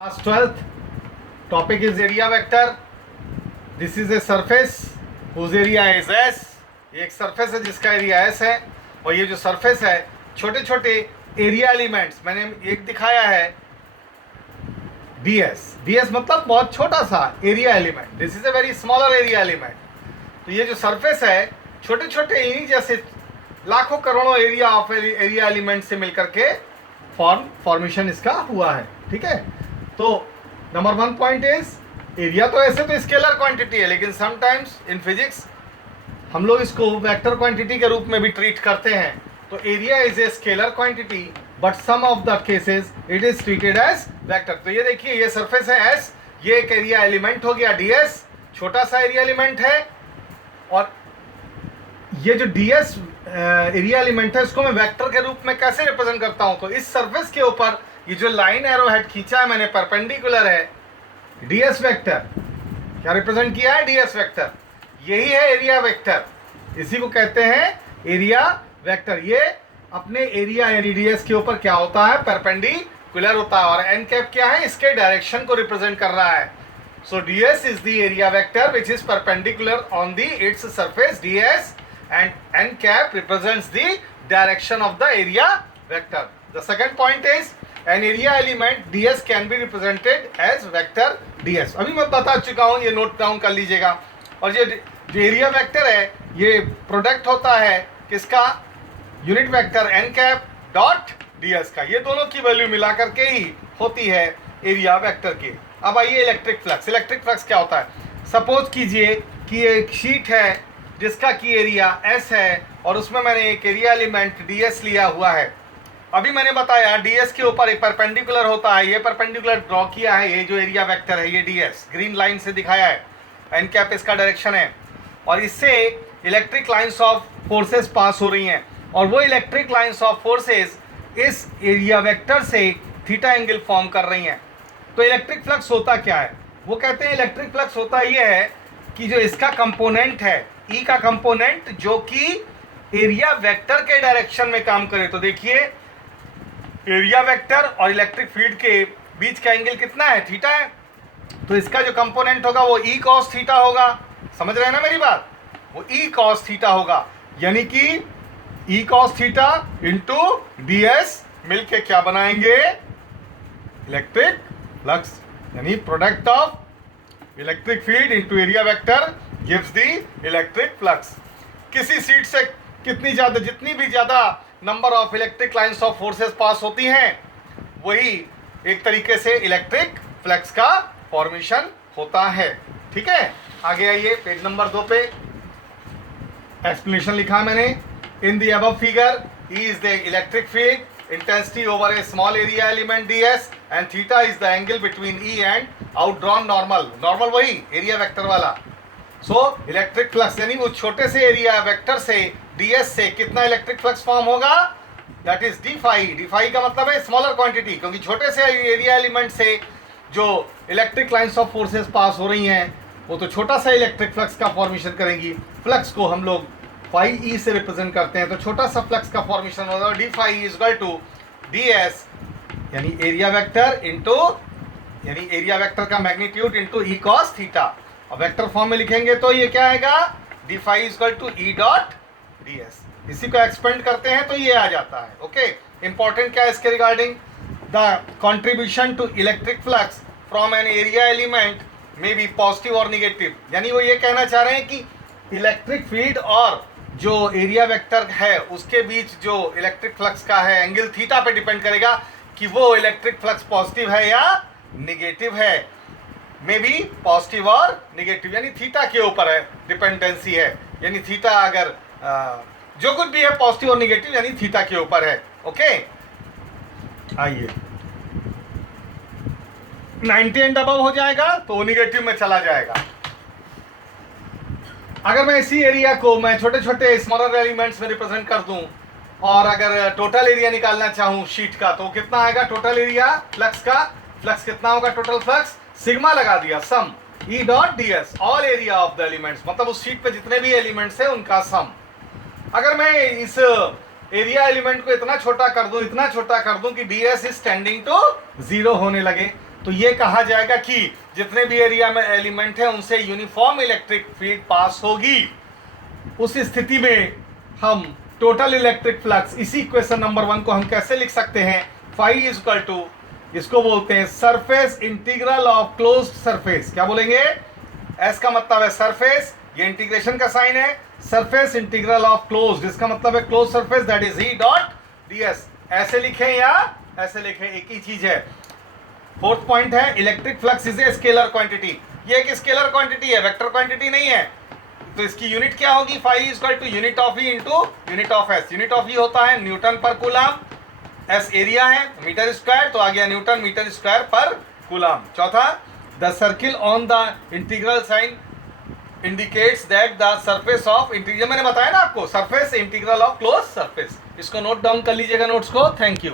Class 12th topic is area vector. This is a surface whose area is S. ये एक surface है जिसका area S है और ये जो सरफेस है छोटे छोटे एरिया एलिमेंट्स मैंने एक दिखाया है ds. ds मतलब बहुत छोटा सा area element. This is a very smaller area element. तो ये जो सरफेस है छोटे छोटे इन्हीं जैसे लाखों करोड़ों एरिया ऑफ एरिया एलिमेंट से मिलकर के फॉर्मेशन इसका हुआ है. ठीक है. तो नंबर 1 पॉइंट इज एरिया. तो ऐसे तो स्केलर क्वांटिटी है लेकिन समटाइम्स इन फिजिक्स हम लोग इसको वेक्टर क्वांटिटी के रूप में भी ट्रीट करते हैं. तो area is a scalar quantity but some of the cases it is treated as vector. तो ये देखिए ये सरफेस है एस, ये एक एरिया एलिमेंट हो गया ds, छोटा सा एरिया एलिमेंट है. और ये जो ds एरिया एलिमेंट है इसको मैं वेक्टर के रूप में कैसे रिप्रेजेंट करता हूं. तो इस सरफेस के ऊपर ये जो लाइन एरो हेड खींचा है मैंने परपेंडिकुलर है ds वेक्टर. क्या रिप्रेजेंट किया है? ds vector. यही है एरिया वेक्टर. इसी को कहते हैं एरिया वेक्टर. ये अपने एरिया यानी ds के ऊपर क्या होता है? परपेंडिकुलर होता है. और एन कैप क्या है? इसके डायरेक्शन को रिप्रेजेंट कर रहा है. सो ds is the area vector which is perpendicular on the its surface ds and n cap represents the direction of the area vector. The second point is an area element ds can be represented as vector ds. अभी मैं बता चुका हूँ, ये note down कर लीजिएगा. और ये जो एरिया वेक्टर है ये प्रोडक्ट होता है किसका? Unit vector n cap dot ds का. ये दोनों की वैल्यू मिला करके ही होती है एरिया वेक्टर की. अब आइए इलेक्ट्रिक फ्लक्स. इलेक्ट्रिक फ्लक्स क्या होता है? सपोज कीजिए कि एक शीट है जिसका की एरिया S है और उसमें मैंने एक एरिया एलिमेंट ds लिया हुआ है. अभी मैंने बताया ds के ऊपर एक परपेंडिकुलर होता है. ये परपेंडिकुलर ड्रॉ किया है. ये जो एरिया वेक्टर है ये ds ग्रीन लाइन से दिखाया है. एन कैप इसका डायरेक्शन है और इससे इलेक्ट्रिक लाइंस ऑफ फोर्सेस पास हो रही हैं और वो इलेक्ट्रिक लाइंस ऑफ फोर्सेस इस एरिया वेक्टर से थीटा एंगल फॉर्म कर रही हैं. तो इलेक्ट्रिक फ्लक्स होता क्या है? वो कहते हैं इलेक्ट्रिक फ्लक्स होता ये है कि जो इसका कंपोनेंट है E का कंपोनेंट जो कि एरिया वेक्टर के डायरेक्शन में काम करे. तो देखिए एरिया वेक्टर और इलेक्ट्रिक फील्ड के बीच का एंगल कितना है? थीटा है. तो इसका जो कंपोनेंट होगा वो E cos थीटा होगा. समझ रहे हैं ना मेरी बात? वो E cos थीटा होगा. यानी कि E cos theta into ds मिलके क्या बनाएंगे? Electric flux. यानी product of electric field into area vector gives the electric flux. किसी सीट से जितनी भी ज़्यादा number of electric lines of forces pass होती हैं वही एक तरीके से इलेक्ट्रिक फ्लक्स का फॉर्मेशन होता है. ठीक है. आगे आइए पेज नंबर 2 पे एक्सप्लेनेशन लिखा मैंने. In the above figure E is the electric field intensity over a small area element ds and theta is the angle between E and outdrawn normal. Normal वही एरिया वेक्टर वाला. So electric flux यानी वो छोटे से area vector से ds से कितना electric flux form होगा? That is d phi. d phi का मतलब है स्मॉलर क्वांटिटी, क्योंकि छोटे से एरिया एलिमेंट से जो इलेक्ट्रिक लाइंस ऑफ फोर्सेस पास हो रही हैं वो तो छोटा सा इलेक्ट्रिक फ्लक्स का फॉर्मेशन करेंगी. फ्लक्स को हम लोग फाई ई से रिप्रेजेंट करते हैं. तो छोटा सा फ्लक्स का फॉर्मेशन होगा D phi is equal to ds यानी एरिया वेक्टर इंटू यानी एरिया वेक्टर का magnitude into E cos theta. और वेक्टर फॉर्म में लिखेंगे तो ये क्या आएगा? D phi is equal to E dot ds. इसी को एक्सपेंड करते हैं तो ये आ जाता है. ओके. इंपॉर्टेंट क्या है इसके regarding? The contribution to electric flux from an area element may be positive और निगेटिव. यानी वो ये कहना चाह रहे हैं कि इलेक्ट्रिक फील्ड और जो एरिया वेक्टर है उसके बीच जो इलेक्ट्रिक फ्लक्स का है एंगल थीटा पे डिपेंड करेगा कि वो इलेक्ट्रिक फ्लक्स पॉजिटिव है या निगेटिव है. मे बी पॉजिटिव और निगेटिव यानी थीटा के ऊपर है डिपेंडेंसी है. यानी थीटा अगर जो कुछ भी है पॉजिटिव और निगेटिव यानी थीटा के ऊपर है. ओके. आइए 90 एंड अबव हो जाएगा तो वो निगेटिव में चला जाएगा. अगर मैं इसी एरिया को मैं छोटे छोटे स्मॉलर एलिमेंट्स में रिप्रेजेंट कर दूं और अगर टोटल एरिया निकालना चाहूं शीट का तो कितना आएगा टोटल एरिया फ्लक्स का? फ्लक्स कितना होगा टोटल फ्लक्स? सिग्मा लगा दिया सम E dot ds all area of the elements. मतलब उस शीट पे जितने भी एलिमेंट्स हैं उनका सम. अगर मैं इस एरिया एलिमेंट को इतना छोटा कर दूं कि ds इज टेंडिंग टू 0 होने लगे तो ये कहा जाएगा कि जितने भी एरिया में एलिमेंट है उनसे यूनिफॉर्म इलेक्ट्रिक फील्ड पास होगी। उस स्थिति में हम टोटल इलेक्ट्रिक फ्लक्स, इसी इक्वेशन नंबर 1 को हम कैसे लिख सकते हैं, फाई इज इक्वल टू, इसको बोलते हैं surface integral of closed surface. क्या बोलेंगे, एस का मतलब है सरफेस, ये इंटीग्रेशन का साइन है, सरफेस इंटीग्रल ऑफ क्लोज्ड, इसका मतलब है close surface, that is E dot ds। ऐसे लिखें या ऐसे लिखें, एक ही चीज है। फोर्थ पॉइंट है electric flux is a scalar quantity. ये एक स्केलर क्वांटिटी है, वेक्टर क्वांटिटी नहीं है। तो इसकी यूनिट क्या होगी, phi is equal to unit of E into unit of S. Unit of E होता है newton per coulomb, S area है मीटर स्क्वायर, तो आ गया newton metre square per coulomb. चौथा, the circle on the integral sign indicates that the surface of integral, मैंने बताया ना आपको, surface integral of close surface. इसको नोट डाउन कर लीजिएगा नोट्स को। Thank you.